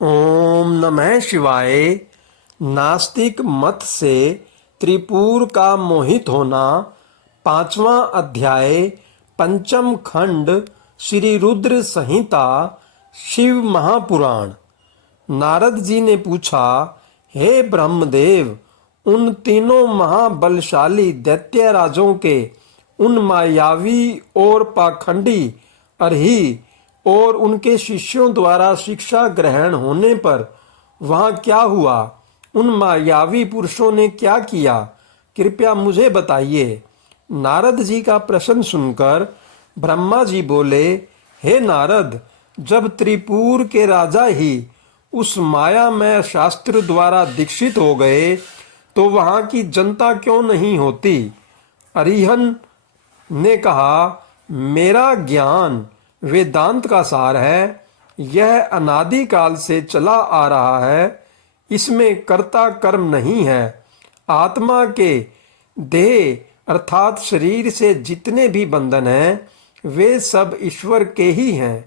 ओम नमः शिवाय। नास्तिक मत से त्रिपुर का मोहित होना। पांचवा अध्याय, पंचम खंड, श्री रुद्र संहिता, शिव महापुराण। नारद जी ने पूछा, हे ब्रह्मदेव, उन तीनों महाबलशाली दैत्यराजों के उन मायावी और पाखंडी अरही और उनके शिष्यों द्वारा शिक्षा ग्रहण होने पर वहाँ क्या हुआ? उन मायावी पुरुषों ने क्या किया? कृपया मुझे बताइए। नारद जी का प्रश्न सुनकर ब्रह्मा जी बोले, हे नारद, जब त्रिपुर के राजा ही उस मायामय शास्त्र द्वारा दीक्षित हो गए तो वहाँ की जनता क्यों नहीं होती? अरिहन ने कहा, मेरा ज्ञान वेदांत का सार है। यह अनादिकाल से चला आ रहा है। इसमें कर्ता कर्म नहीं है। आत्मा के देह अर्थात शरीर से जितने भी बंधन हैं वे सब ईश्वर के ही हैं।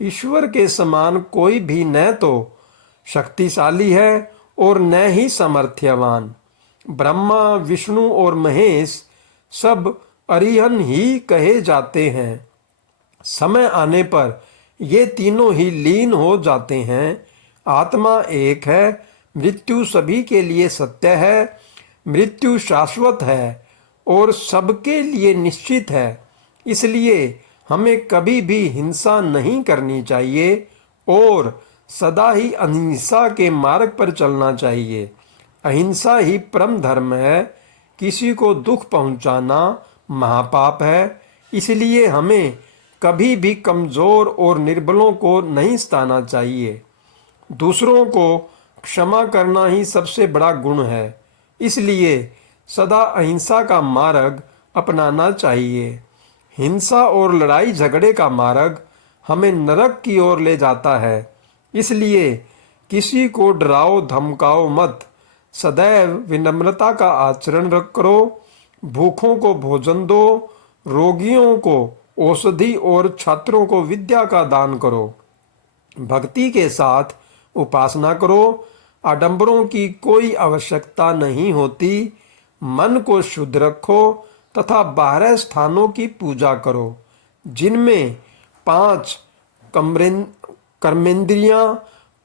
ईश्वर के समान कोई भी न तो शक्तिशाली है और न ही सामर्थ्यवान। ब्रह्मा, विष्णु और महेश सब अरिहन ही कहे जाते हैं। समय आने पर ये तीनों ही लीन हो जाते हैं। आत्मा एक है। मृत्यु सभी के लिए सत्य है। मृत्यु शाश्वत है और सबके लिए निश्चित है। इसलिए हमें कभी भी हिंसा नहीं करनी चाहिए और सदा ही अहिंसा के मार्ग पर चलना चाहिए। अहिंसा ही परम धर्म है। किसी को दुख पहुंचाना महापाप है। इसलिए हमें कभी भी कमजोर और निर्बलों को नहीं सताना चाहिए। दूसरों को क्षमा करना ही सबसे बड़ा गुण है। इसलिए सदा अहिंसा का मार्ग अपनाना चाहिए। हिंसा और लड़ाई झगड़े का मार्ग हमें नरक की ओर ले जाता है। इसलिए किसी को डराओ धमकाओ मत। सदैव विनम्रता का आचरण करो। भूखों को भोजन दो। रोगियों को औषधि और छात्रों को विद्या का दान करो। भक्ति के साथ उपासना करो। आडंबरों की कोई आवश्यकता नहीं होती। मन को शुद्ध रखो तथा 12 स्थानों की पूजा करो जिनमें 5 कर्मेंद्रियां,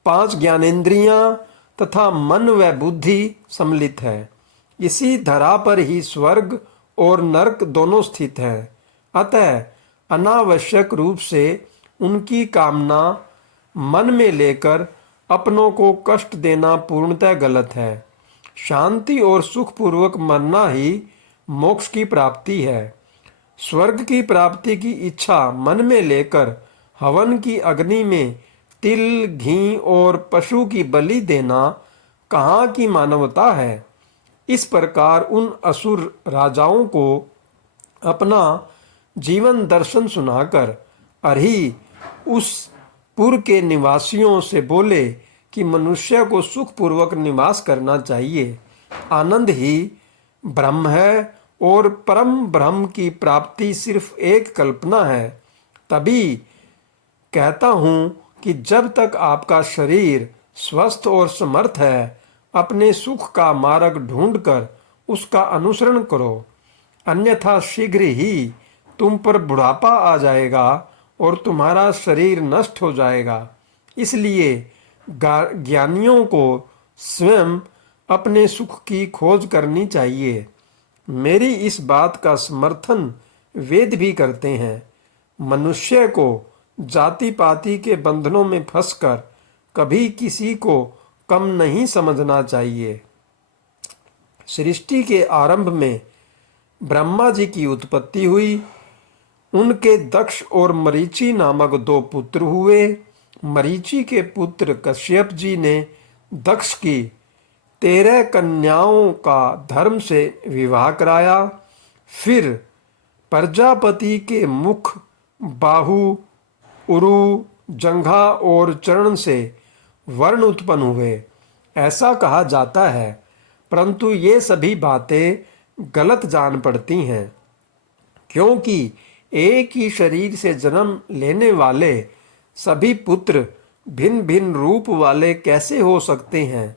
5 ज्ञानेंद्रियां तथा मन व बुद्धि सम्मिलित है। इसी धरा पर ही स्वर्ग और नरक दोनों स्थित हैं। अतः अनावश्यक रूप से उनकी कामना मन में लेकर अपनों को कष्ट देना पूर्णतः गलत है। शांति और सुखपूर्वक मरना ही मोक्ष की प्राप्ति है। स्वर्ग की प्राप्ति की इच्छा मन में लेकर हवन की अग्नि में तिल, घी और पशु की बलि देना कहाँ की मानवता है? इस प्रकार उन असुर राजाओं को अपना जीवन दर्शन सुनाकर अरही उस पुर के निवासियों से बोले कि मनुष्य को सुखपूर्वक निवास करना चाहिए। आनंद ही ब्रह्म है और परम ब्रह्म की प्राप्ति सिर्फ एक कल्पना है। तभी कहता हूँ कि जब तक आपका शरीर स्वस्थ और समर्थ है अपने सुख का मार्ग ढूंढकर उसका अनुसरण करो, अन्यथा शीघ्र ही तुम पर बुढ़ापा आ जाएगा और तुम्हारा शरीर नष्ट हो जाएगा। इसलिए ज्ञानियों को स्वयं अपने सुख की खोज करनी चाहिए। मेरी इस बात का समर्थन वेद भी करते हैं। मनुष्य को जाति पाति के बंधनों में फंसकर कभी किसी को कम नहीं समझना चाहिए। सृष्टि के आरंभ में ब्रह्मा जी की उत्पत्ति हुई। उनके दक्ष और मरीचि नामक 2 पुत्र हुए। मरीचि के पुत्र कश्यप जी ने दक्ष की 13 कन्याओं का धर्म से विवाह कराया। फिर प्रजापति के मुख, बाहु, उरु, जंघा और चरण से वर्ण उत्पन्न हुए ऐसा कहा जाता है, परंतु ये सभी बातें गलत जान पड़ती हैं, क्योंकि एक ही शरीर से जन्म लेने वाले सभी पुत्र भिन्न भिन्न रूप वाले कैसे हो सकते हैं,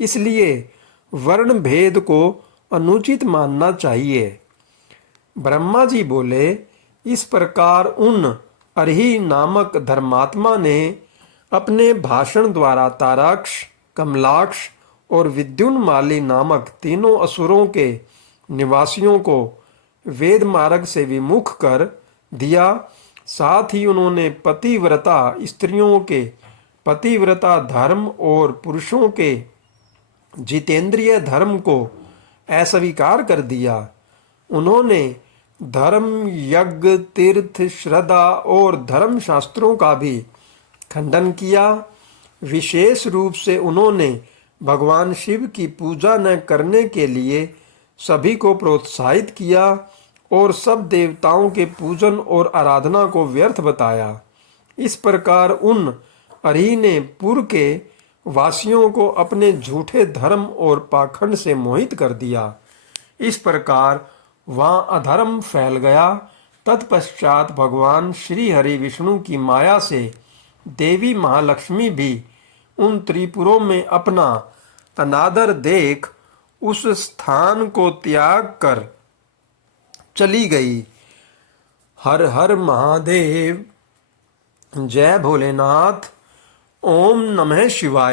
इसलिए वर्ण भेद को अनुचित मानना चाहिए। ब्रह्मा जी बोले, इस प्रकार उन अरही नामक धर्मात्मा ने अपने भाषण द्वारा ताराक्ष, कमलाक्ष और विद्युन्माली नामक तीनों असुरों के निवासियों को वेद मार्ग से विमुख कर दिया। साथ ही उन्होंने पतिव्रता स्त्रियों के पतिव्रता धर्म और पुरुषों के जितेंद्रिय धर्म को अस्वीकार कर दिया। उन्होंने धर्म, यज्ञ, तीर्थ, श्रद्धा और धर्म शास्त्रों का भी खंडन किया। विशेष रूप से उन्होंने भगवान शिव की पूजा न करने के लिए सभी को प्रोत्साहित किया और सब देवताओं के पूजन और आराधना को व्यर्थ बताया। इस प्रकार उन अरही ने पुर के वासियों को अपने झूठे धर्म और पाखंड से मोहित कर दिया। इस प्रकार वहाँ अधर्म फैल गया। तत्पश्चात भगवान श्री हरि विष्णु की माया से देवी महालक्ष्मी भी उन त्रिपुरों में अपना अनादर देख उस स्थान को त्याग कर चली गई। हर हर महादेव। जय भोलेनाथ। ओम नमः शिवाय।